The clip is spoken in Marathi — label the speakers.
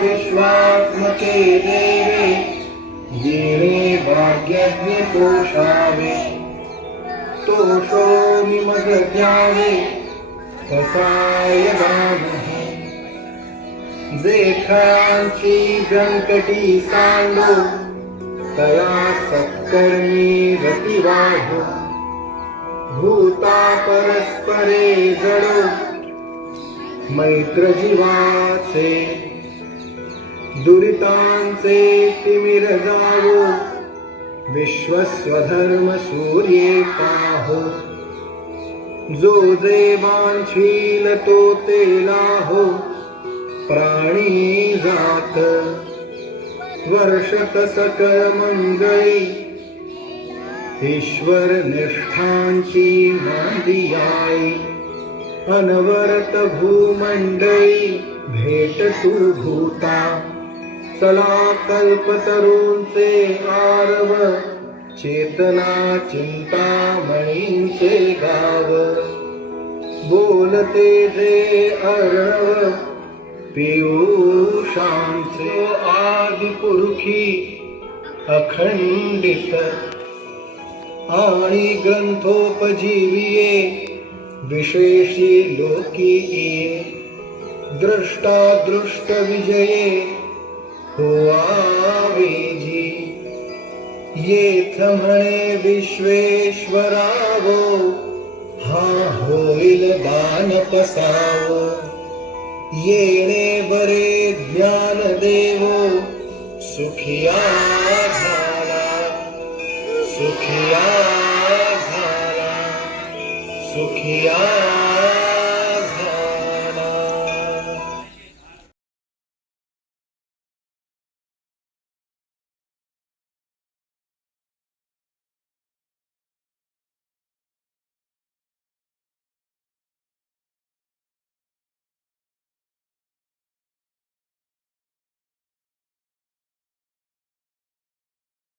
Speaker 1: विश्वात्मके देवे भाग्यज्ञ पोषावे तोषो निमग द्यावे कसाय गामहे जेठांची व्यंकटी सांडो तया सत्कर्मी रती वाढो भूता परस्परे जडो मैत्र जीवाचे दुरितांचे तिमिर जावो विश्वस्वधर्म सूर्ये पाहो. जो जे वांछील तो ते लाहो प्राणी जात वर्षत सकल मंगळी ईश्वर निष्ठांची मांदियाई अनवरत भूमंडळी भेट तू भूता. चला कल्पतरूंचे आरव चेतना चिंतामणींचे गाव. बोलते जे अर्णव पियुषांचे आदिपुरुषी अखंडित. आणि ग्रंथोपजीविये विशेषी लोकीये दृष्टा दृष्ट विजये होआवेजी येथ म्हणे विश्वेश्वरावो हा होईल दान पसावो येणे बरे ज्ञान देवो सुखिया झाला सुखिया झाला सुखिया